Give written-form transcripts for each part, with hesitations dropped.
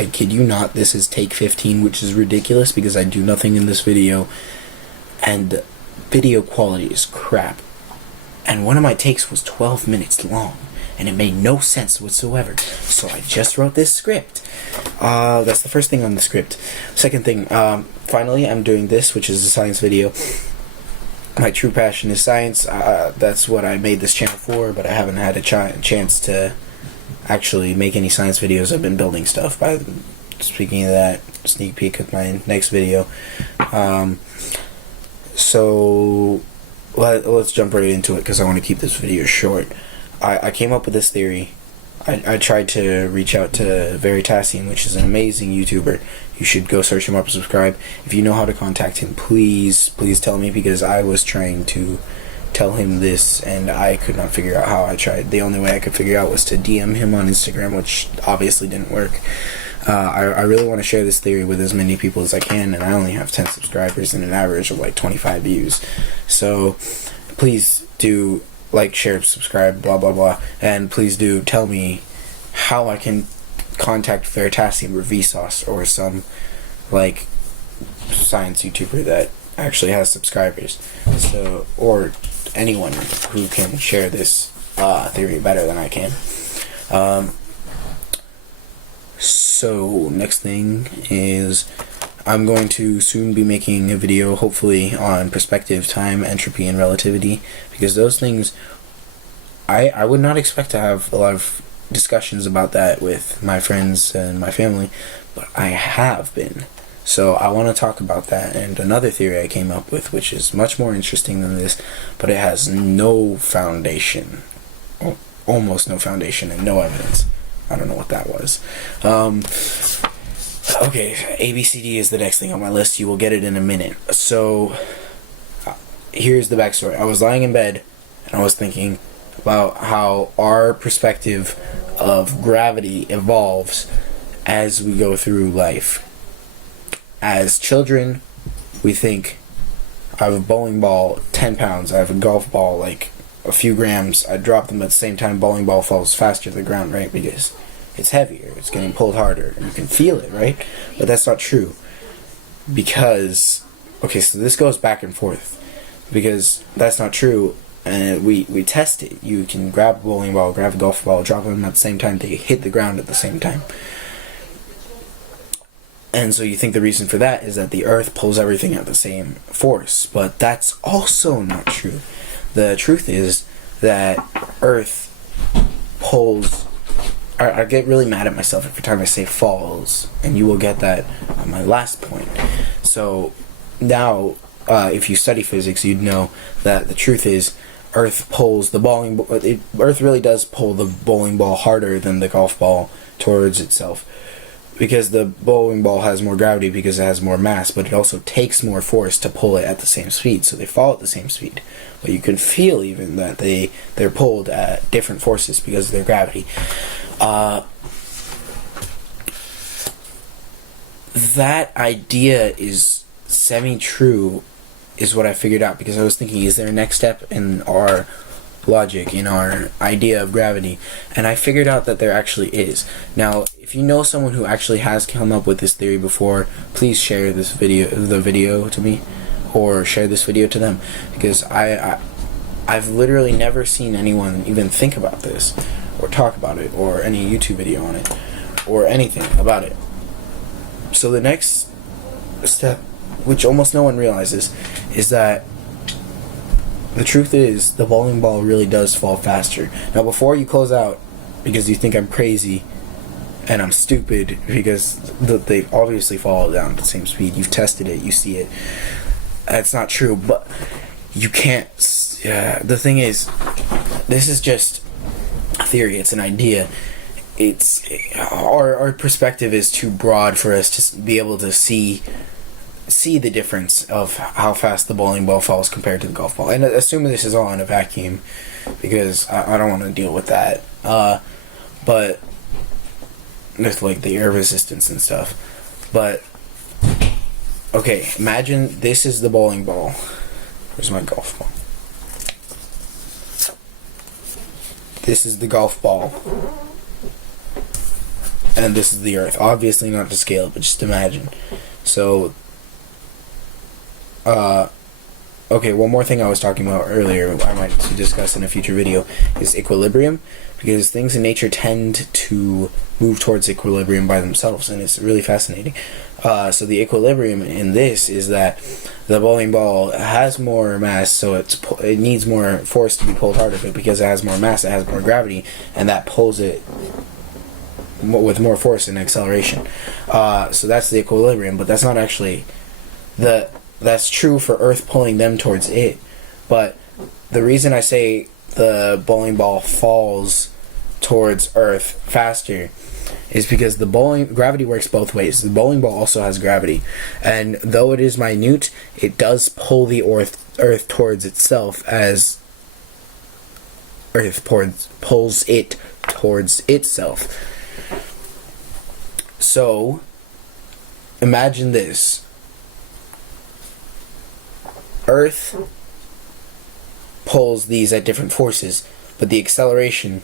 I kid you not, this is take 15, which is ridiculous because I do nothing in this video, and video quality is crap. And one of my takes was 12 minutes long, and it made no sense whatsoever. So I just wrote this script. That's the first thing on the script. Second thing, finally I'm doing this, which is a science video. My true passion is science. That's what I made this channel for, but I haven't had a chance to actually make any science videos. I've been building stuff. Speaking of that, sneak peek of my next video. So let's jump right into it because I want to keep this video short. I came up with this theory. I tried to reach out to Veritasium, which is an amazing YouTuber. You should go search him up and subscribe. If you know how to contact him, please tell me, because I was trying to tell him this and I could not figure out how. I tried. The only way I could figure out was to DM him on Instagram, which obviously didn't work. I really want to share this theory with as many people as I can, and I only have 10 subscribers and an average of like 25 views. So please do like, share, subscribe, blah blah blah, and please do tell me how I can contact Veritasium or Vsauce or some like science YouTuber that actually has subscribers, so, or anyone who can share this theory better than I can. So next thing is I'm going to soon be making a video, hopefully, on perspective, time, entropy, and relativity, because those things, I would not expect to have a lot of discussions about that with my friends and my family, but I have been. So I want to talk about that. And another theory I came up with, which is much more interesting than this, but it has no foundation, almost no foundation, and no evidence. I don't know what that was. Okay, ABCD is the next thing on my list. You will get it in a minute. So, here's the backstory. I was lying in bed, and I was thinking about how our perspective of gravity evolves as we go through life. As children, we think, I have a bowling ball, 10 pounds. I have a golf ball, like a few grams. I drop them at the same time. Bowling ball falls faster to the ground, right? Because it's heavier, it's getting pulled harder, and you can feel it, right? But that's not true, because, okay, so this goes back and forth, because that's not true, and we test it. You can grab a bowling ball, grab a golf ball, drop them at the same time, they hit the ground at the same time. And so you think the reason for that is that the earth pulls everything at the same force, but that's also not true. The truth is that earth pulls, I get really mad at myself every time I say falls, and you will get that on my last point. So now, if you study physics, you'd know that the truth is Earth pulls the bowling ball. Earth really does pull the bowling ball harder than the golf ball towards itself, because the bowling ball has more gravity because it has more mass, but it also takes more force to pull it at the same speed, so they fall at the same speed. But you can feel even that they're pulled at different forces because of their gravity. That idea is semi-true, is what I figured out, because I was thinking, is there a next step in our logic, in our idea of gravity? And I figured out that there actually is. Now, if you know someone who actually has come up with this theory before, please share the video to me, or share this video to them, because I've literally never seen anyone even think about this, or talk about it, or any YouTube video on it, or anything about it. So the next step, which almost no one realizes, is that the truth is the bowling ball really does fall faster. Now, before you close out because you think I'm crazy and I'm stupid, because they obviously fall down at the same speed, you've tested it, you see it, that's not true. But you can't, the thing is, this is just a theory, it's an idea. It's our perspective is too broad for us to be able to see the difference of how fast the bowling ball falls compared to the golf ball. And assuming this is all in a vacuum, because I don't want to deal with that. But with like the air resistance and stuff. But okay, imagine this is the bowling ball. Where's my golf ball? This is the golf ball. and this is the Earth. Obviously not to scale, but just imagine. So, okay, one more thing I was talking about earlier, I might discuss in a future video, is equilibrium, because things in nature tend to move towards equilibrium by themselves, and it's really fascinating. So the equilibrium in this is that the bowling ball has more mass, so it needs more force to be pulled out of it, because it has more mass, it has more gravity, and that pulls it with more force and acceleration. So that's the equilibrium, but that's not actually that's true for Earth pulling them towards it. But the reason I say the bowling ball falls towards Earth faster is because gravity works both ways. The bowling ball also has gravity, and though it is minute, it does pull the Earth towards itself, as Earth pulls it towards itself. So imagine this. Earth pulls these at different forces, but the acceleration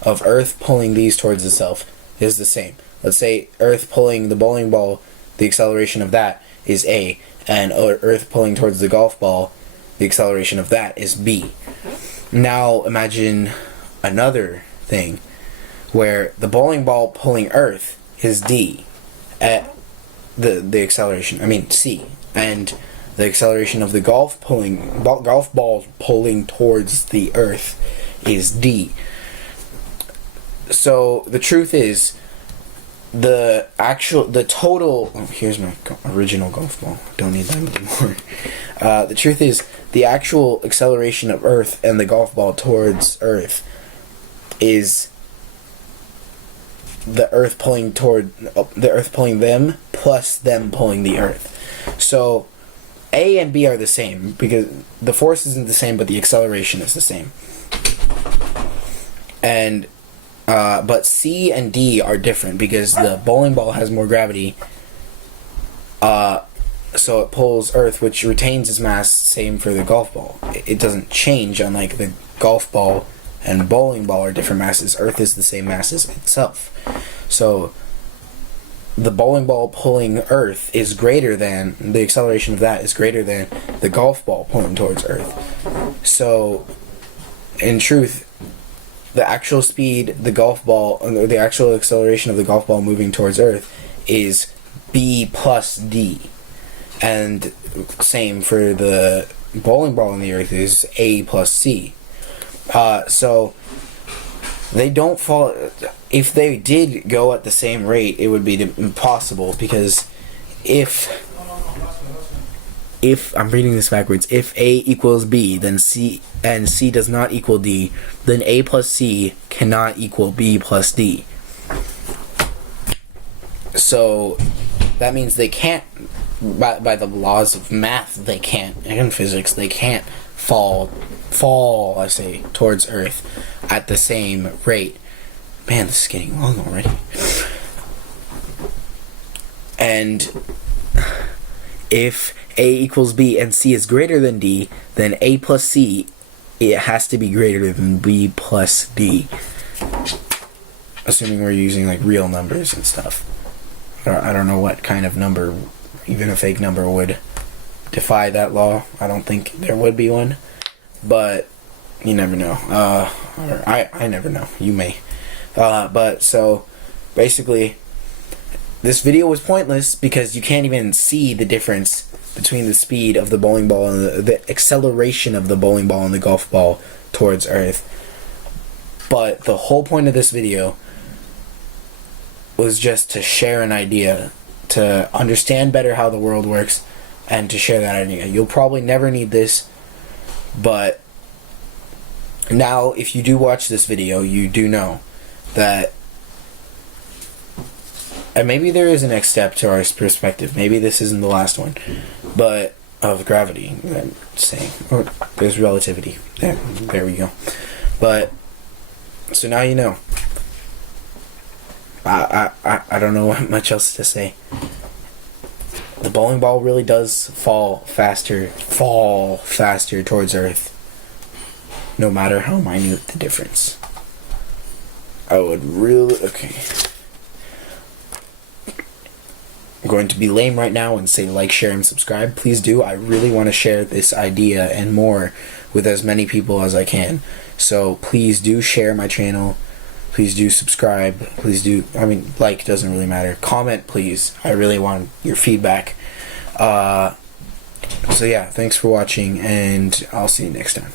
of Earth pulling these towards itself is the same. Let's say Earth pulling the bowling ball, the acceleration of that is A, and Earth pulling towards the golf ball, the acceleration of that is B. Now imagine another thing where the bowling ball pulling Earth is D at the acceleration, I mean C, and the acceleration of the golf ball pulling towards the Earth is D. So the truth is, the total. Oh, here's my original golf ball. Don't need that anymore. The truth is, the actual acceleration of Earth and the golf ball towards Earth is the Earth pulling them plus them pulling the Earth. So A and B are the same because the force isn't the same, but the acceleration is the same. And but C and D are different because the bowling ball has more gravity. So it pulls Earth, which retains its mass. Same for the golf ball. It doesn't change, unlike the golf ball and bowling ball are different masses. Earth is the same mass as itself. So the bowling ball pulling Earth is greater than, the acceleration of that is greater than the golf ball pulling towards Earth. So in truth, the actual speed, the actual acceleration of the golf ball moving towards Earth is B plus D. And same for the bowling ball in the Earth is A plus C. So they don't fall. If they did go at the same rate, it would be impossible, because if I'm reading this backwards, if A equals B, then C, and C does not equal D, then A plus C cannot equal B plus D. So that means they can't, by the laws of math, they can't, and physics, they can't fall, I say, towards Earth at the same rate. Man, this is getting long already. And if A equals B and C is greater than D, then A plus C, it has to be greater than B plus D. Assuming we're using like real numbers and stuff. I don't know what kind of number, even a fake number, would defy that law. I don't think there would be one, but you never know. Or I never know. You may. But so basically, this video was pointless because you can't even see the difference between the speed of the bowling ball and the acceleration of the bowling ball and the golf ball towards Earth. But the whole point of this video was just to share an idea, to understand better how the world works, and to share that idea. You'll probably never need this, but now if you do watch this video, you do know that, and maybe there is a next step to our perspective. Maybe this isn't the last one, but of gravity, I'm saying, or there's relativity. There we go. But so now you know. I don't know what much else to say. The bowling ball really does fall faster towards Earth, no matter how minute the difference. going to be lame right now and say like, share, and subscribe. Please do. I really want to share this idea and more with as many people as I can. So please do share my channel. Please do subscribe. Please do, like doesn't really matter. Comment, please. I really want your feedback. So yeah, thanks for watching, and I'll see you next time.